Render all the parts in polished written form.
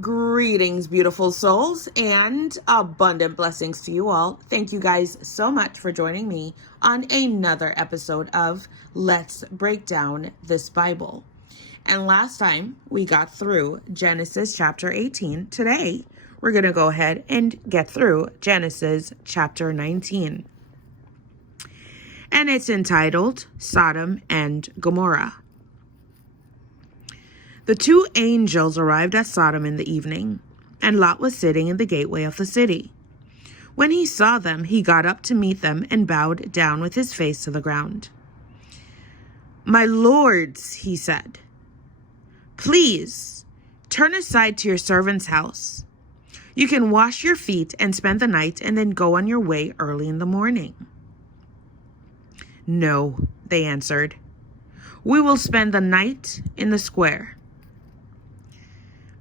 Greetings, beautiful souls, and abundant blessings to you all. Thank you guys so much for joining me on another episode of Let's Break Down This Bible. And last time we got through Genesis chapter 18. Today, we're going to go ahead and get through Genesis chapter 19. And it's entitled Sodom and Gomorrah. The two angels arrived at Sodom in the evening, and Lot was sitting in the gateway of the city. When he saw them, he got up to meet them and bowed down with his face to the ground. "My lords," he said, "please turn aside to your servant's house. You can wash your feet and spend the night and then go on your way early in the morning." "No," they answered. "We will spend the night in the square."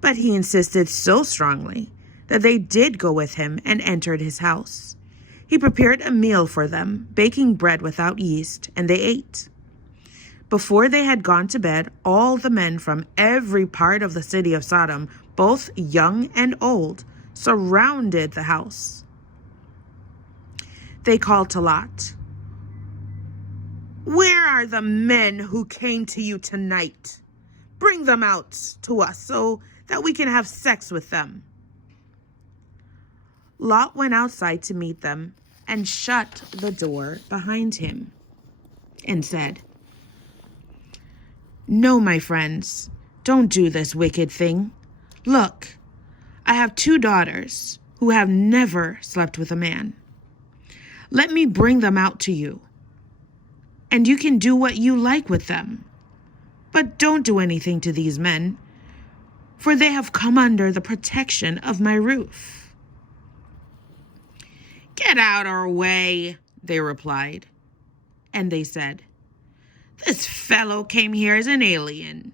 But he insisted so strongly that they did go with him and entered his house. He prepared a meal for them, baking bread without yeast, and they ate. Before they had gone to bed, all the men from every part of the city of Sodom, both young and old, surrounded the house. They called to Lot, "Where are the men who came to you tonight? Bring them out to us so that we can have sex with them." Lot went outside to meet them and shut the door behind him and said, "No, my friends, don't do this wicked thing. Look, I have 2 daughters who have never slept with a man. Let me bring them out to you, and you can do what you like with them. But don't do anything to these men, for they have come under the protection of my roof." "Get out our way," they replied. And they said, "This fellow came here as an alien.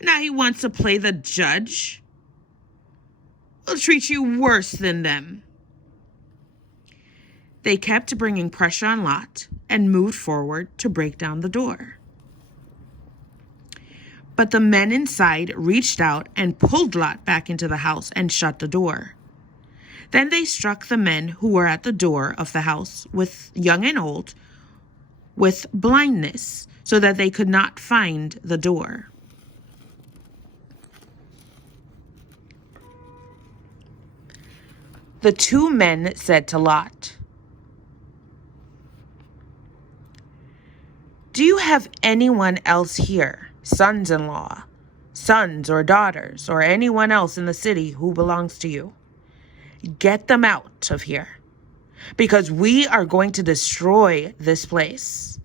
Now he wants to play the judge. We'll treat you worse than them." They kept bringing pressure on Lot and moved forward to break down the door. But the men inside reached out and pulled Lot back into the house and shut the door. Then they struck the men who were at the door of the house, with young and old, with blindness, so that they could not find the door. The 2 men said to Lot, "Do you have anyone else here, sons-in-law, sons or daughters, or anyone else in the city who belongs to you? Get them out of here, because we are going to destroy this place.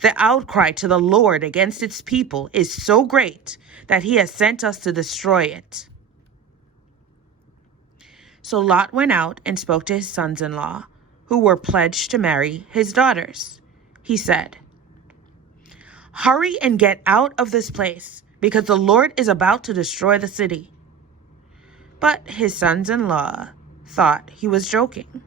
The outcry to the Lord against its people is so great that he has sent us to destroy it." So Lot went out and spoke to his sons-in-law, who were pledged to marry his daughters. He said, "Hurry and get out of this place, because the Lord is about to destroy the city." But his sons-in-law thought he was joking.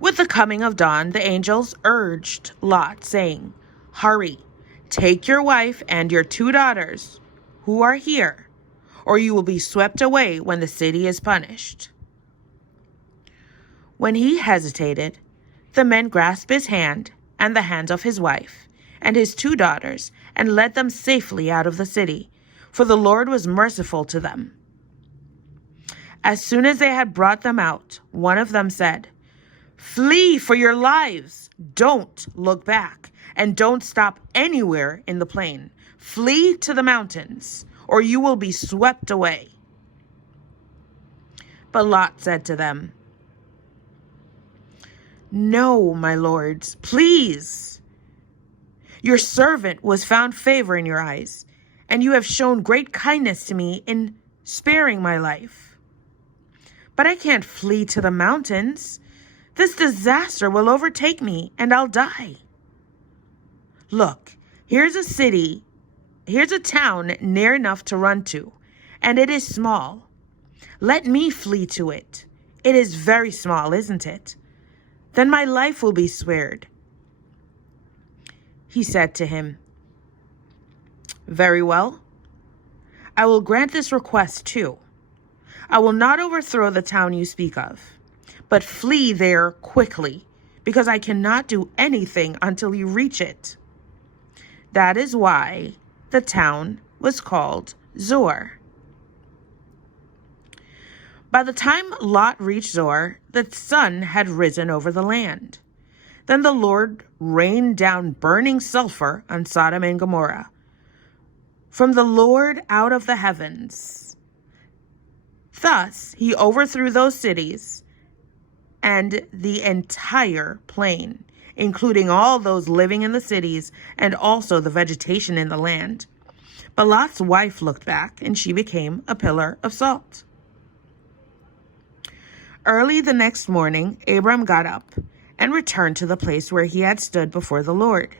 With the coming of dawn, the angels urged Lot, saying, "Hurry, take your wife and your 2 daughters who are here, or you will be swept away when the city is punished." When he hesitated, the men grasped his hand and the hand of his wife and his 2 daughters and led them safely out of the city, for the Lord was merciful to them. As soon as they had brought them out, one of them said, "Flee for your lives. Don't look back, and don't stop anywhere in the plain. Flee to the mountains, or you will be swept away." But Lot said to them, "No, my lords, please. Your servant was found favor in your eyes, and you have shown great kindness to me in sparing my life. But I can't flee to the mountains. This disaster will overtake me, and I'll die. Look, here's a town near enough to run to, and it is small. Let me flee to it. It is very small, isn't it? Then my life will be spared." He said to him, "Very well. I will grant this request too. I will not overthrow the town you speak of, but flee there quickly, because I cannot do anything until you reach it. That is why the town was called Zoar. By the time Lot reached Zoar, the sun had risen over the land. Then the Lord rained down burning sulfur on Sodom and Gomorrah from the Lord out of the heavens. Thus he overthrew those cities and the entire plain, including all those living in the cities and also the vegetation in the land. But Lot's wife looked back, and she became a pillar of salt. Early the next morning, Abram got up and returned to the place where he had stood before the Lord.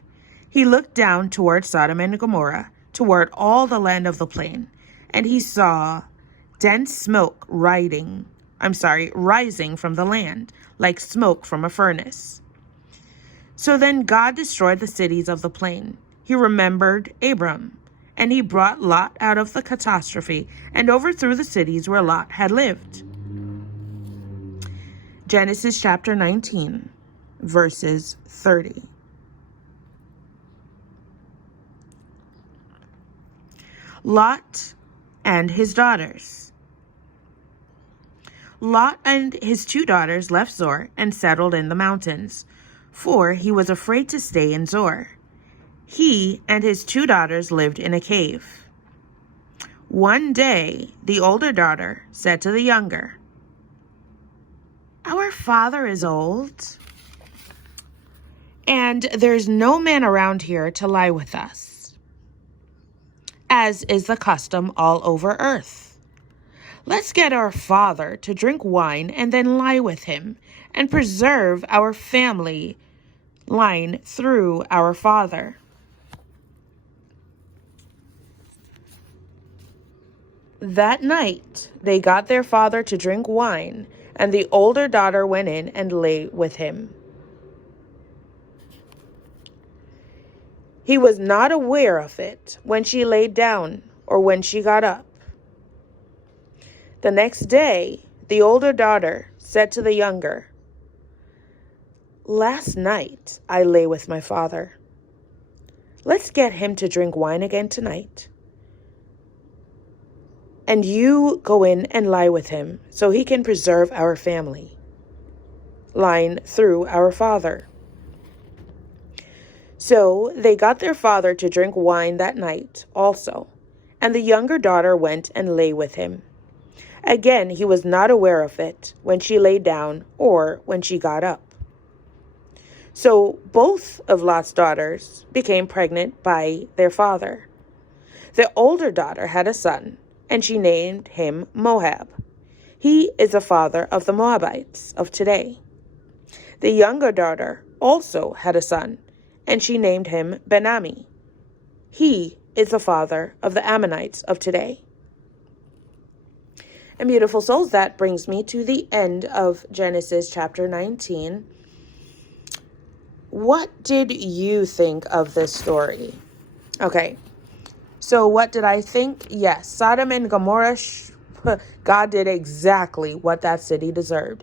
He looked down toward Sodom and Gomorrah, toward all the land of the plain, and he saw dense smoke rising from the land, like smoke from a furnace. So then God destroyed the cities of the plain. He remembered Abram, and he brought Lot out of the catastrophe and overthrew the cities where Lot had lived. Genesis chapter 19, verses 30. Lot and his daughters. Lot and his 2 daughters left Zoar and settled in the mountains, for he was afraid to stay in Zoar. He and his 2 daughters lived in a cave. One day, the older daughter said to the younger, "Our father is old, and there's no man around here to lie with us, as is the custom all over earth. Let's get our father to drink wine and then lie with him and preserve our family line through our father." That night, they got their father to drink wine, and the older daughter went in and lay with him. He was not aware of it when she laid down or when she got up. The next day, the older daughter said to the younger, "Last night I lay with my father. Let's get him to drink wine again tonight. And you go in and lie with him so he can preserve our family line through our father." So they got their father to drink wine that night also, and the younger daughter went and lay with him. Again, he was not aware of it when she lay down or when she got up. So both of Lot's daughters became pregnant by their father. The older daughter had a son, and she named him Moab. He is the father of the Moabites of today. The younger daughter also had a son, and she named him Ben-Ammi. He is the father of the Ammonites of today. And beautiful souls, that brings me to the end of Genesis chapter 19. What did you think of this story? Okay, so what did I think? Yes, Sodom and Gomorrah, God did exactly what that city deserved.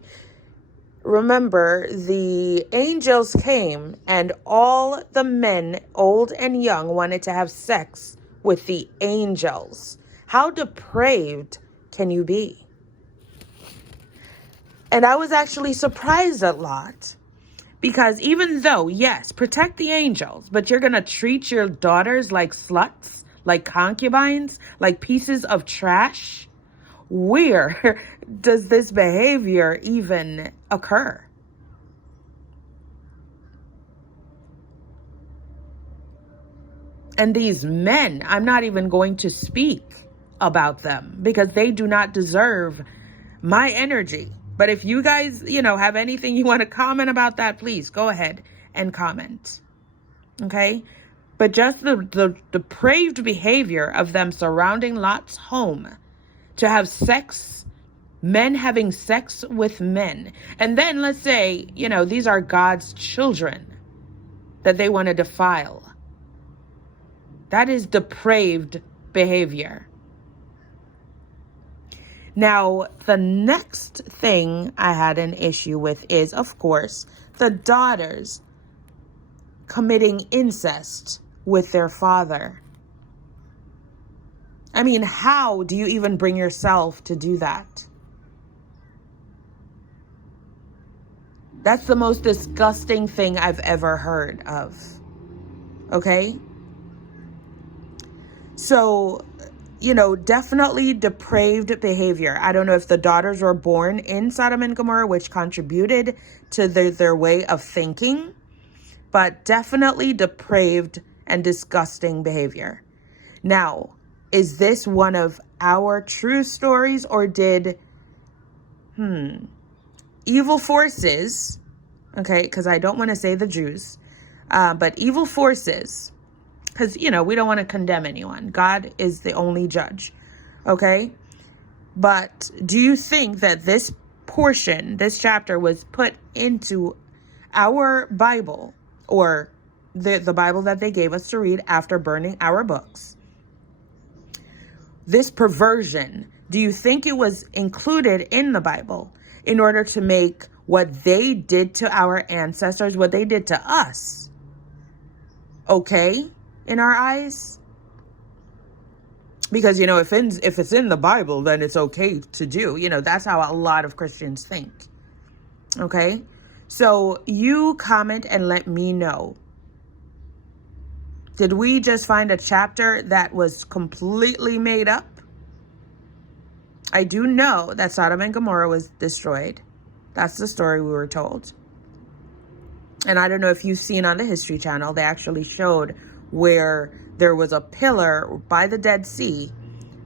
Remember, the angels came and all the men, old and young, wanted to have sex with the angels. How depraved can you be? And I was actually surprised a lot, because even though, yes, protect the angels, but you're going to treat your daughters like sluts, like concubines, like pieces of trash. Where does this behavior even occur? And these men, I'm not even going to speak about them because they do not deserve my energy. But if you guys, have anything you want to comment about that, please go ahead and comment. Okay? But just the depraved behavior of them surrounding Lot's home to have sex, men having sex with men. And then let's say, these are God's children that they want to defile. That is depraved behavior. Now, the next thing I had an issue with is, of course, the daughters committing incest with their father. I mean, how do you even bring yourself to do that? That's the most disgusting thing I've ever heard of. Okay? So, definitely depraved behavior. I don't know if the daughters were born in Sodom and Gomorrah, which contributed to their way of thinking, but definitely depraved and disgusting behavior. Now, is this one of our true stories, or did evil forces, okay, because I don't want to say the Jews, but evil forces, because, we don't want to condemn anyone. God is the only judge, okay? But do you think that this portion, this chapter, was put into our Bible, or the Bible that they gave us to read after burning our books? This perversion, do you think it was included in the Bible in order to make what they did to our ancestors, what they did to us, okay in our eyes? Because, if it's in the Bible, then it's okay to do. That's how a lot of Christians think. Okay? So you comment and let me know. Did we just find a chapter that was completely made up? I do know that Sodom and Gomorrah was destroyed. That's the story we were told. And I don't know if you've seen on the History Channel, they actually showed where there was a pillar by the Dead Sea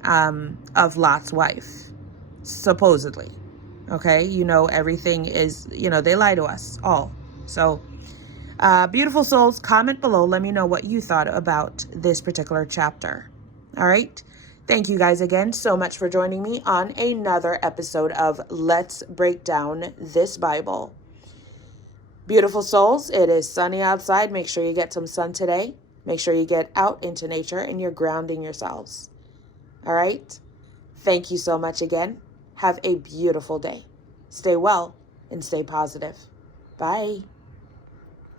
of Lot's wife, supposedly. Okay, everything is, they lie to us all. So, beautiful souls, comment below. Let me know what you thought about this particular chapter. All right. Thank you guys again so much for joining me on another episode of Let's Break Down This Bible. Beautiful souls, it is sunny outside. Make sure you get some sun today. Make sure you get out into nature and you're grounding yourselves. All right? Thank you so much again. Have a beautiful day. Stay well and stay positive. Bye.